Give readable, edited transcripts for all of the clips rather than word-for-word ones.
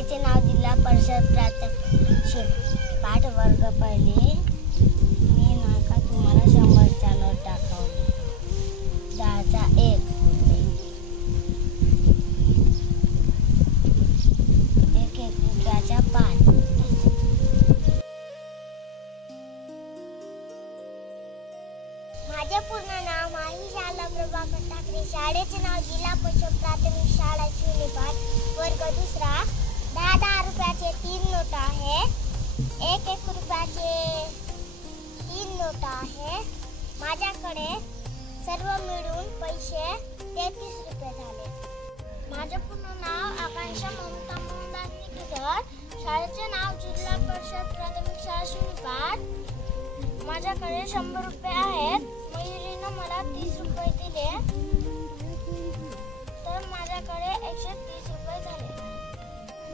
शाळेचे नाव जिल्हा परिषद प्राथमिक पाठ वर्ग पहिली. मी नाका तुम्हाला 100चा नोट दाखवली. 10चा 1 रुपये, 1 रुपयाचा 5. माझे पूर्ण नाव माही शाला प्रभाकर ठाकरे. शाळेचे नाव जिल्हा परिषद प्राथमिक शाळा शिवनीपाट वर्ग दुसरा. 10 रुपयाचे 3 नोट आहे. 1 रुपयाचे 3 नोट आहे. माझ्याकडे सर्व मिळून पैसे 33 रुपये झाले. माझे पूर्ण नाव आकांक्षा ममता मोहनदास निकेतर. शाळेचे नाव जिल्हा परिषद प्राथमिक शाळा शिवनीपाट. माझ्याकडे 100 रुपये आहेत. मयुरीनं मला 30 रुपये दिले, तर माझ्याकडे 130 रुपये झाले.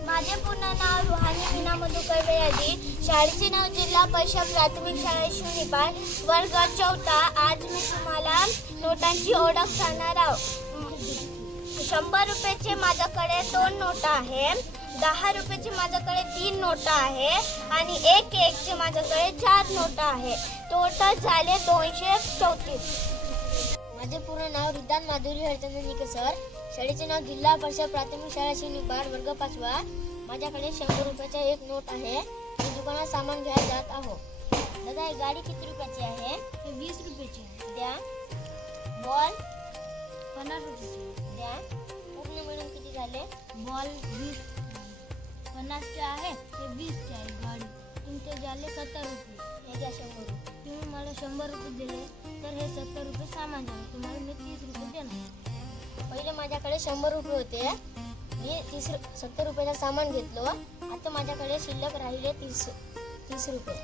माझे पूर्ण नाव रुहानी मीना मधुकर बेयादी. शाळेचे नाव जिल्हा परिषद प्राथमिक शाळा शिवनीपाट वर्ग चौथा. आज मी तुम्हाला नोटांची ओळख सांगणार आहोत. 100 रुपयाचे माझ्याकडे 2 नोटा आहे. 10 रुपयाचे माझ्याकडे 3 नोटा आहे आणि 1 माझ्याकडे 4 नोटा आहे. टोटल झाले 234. माझे पूर्ण नाव रिदान माधुरी हरचंद्र निकेसर. शाळेचे नाव जिल्हा परिषद प्राथमिक शाळा शिवनीपाट वर्ग 5वा. माझ्याकडे 100 रुपयाचा 1 नोट आहे. मी दुकानात सामान घ्यायला जात आहो. दादा, ही गाडी किती रुपयाची आहे? 20 रुपयाची आहे. द्या. बॉल 50 रुपयाची द्या. पूर्ण मिळून किती झाले? बॉल 50चे आहे, ते 20चे आहे. गाडी तुमचे झाले 70 रुपये. हे घ्या 100 रुपये. तुम्ही मला 100 रुपये दिले, तर हे 70 रुपये सामान झाले. तुम्हाला मी 30 रुपये देणार. पहिले माझ्याकडे 100 रुपये होते. मी 70 रुपयाचं सामान घेतलो. आता माझ्याकडे शिल्लक राहिले 30 रुपये.